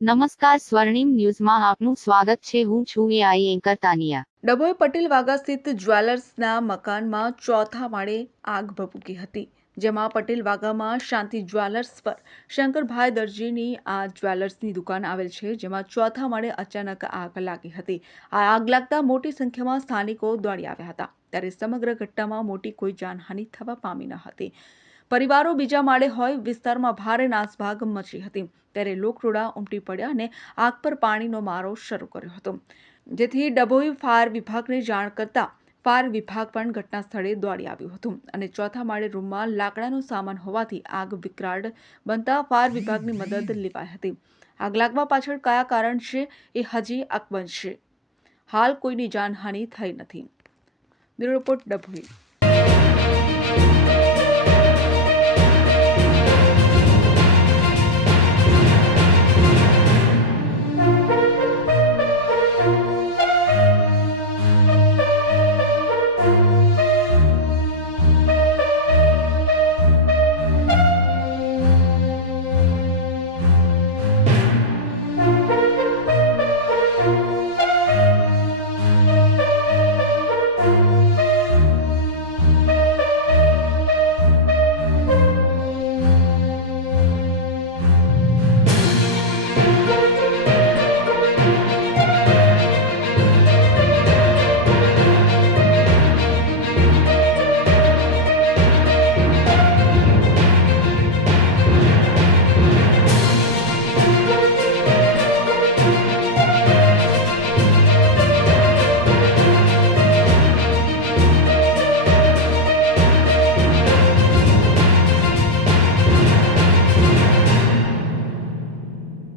નમસ્કાર સ્વર્ણિમ ન્યૂઝમાં આપનું સ્વાગત છે. હું છું એઆઈ એન્કર તાનિયા. ડભોઈ પટેલ વાગા સ્થિત જ્વેલર્સના મકાનમાં ચોથા માળે આગ ભભૂકી હતી, જેમાં પટેલ વાગામાં શાંતિ જ્વેલર્સ પર શંકરભાઈ દરજીની આ જ્વેલર્સની દુકાન આવેલ છે, જેમાં ચોથા માળે અચાનક આગ લાગી હતી. આ આગ લાગતા મોટી સંખ્યામાં સ્થાનિકો દોડી આવ્યા હતા, ત્યારે સમગ્ર ઘટનામાં મોટી કોઈ જાનહાનિ થવા પામી ન હતી. પરિવારો બીજા માળે હોય, વિસ્તારમાં ભારે નાસભાગ મચી હતી. ત્યારે લોકરોડા ઉમટી પડ્યા અને આગ પર પાણીનો મારો શરૂ કર્યો હતો. જેથી ડભોઈ ફાયર વિભાગને જાણ કરતા ફાયર વિભાગ પણ ઘટના સ્થળે દોડી આવ્યું હતું અને ચોથા માળે રૂમમાં લાકડાનો સામાન હોવાથી આગ વિકરાળ બનતા ફાયર વિભાગની મદદ લેવાઈ હતી. આગ લાગવા પાછળ કયા કારણ છે એ હજી અકબંધ છે. હાલ કોઈની જાનહાનિ થઈ નથી. Bureau report Dabhoi.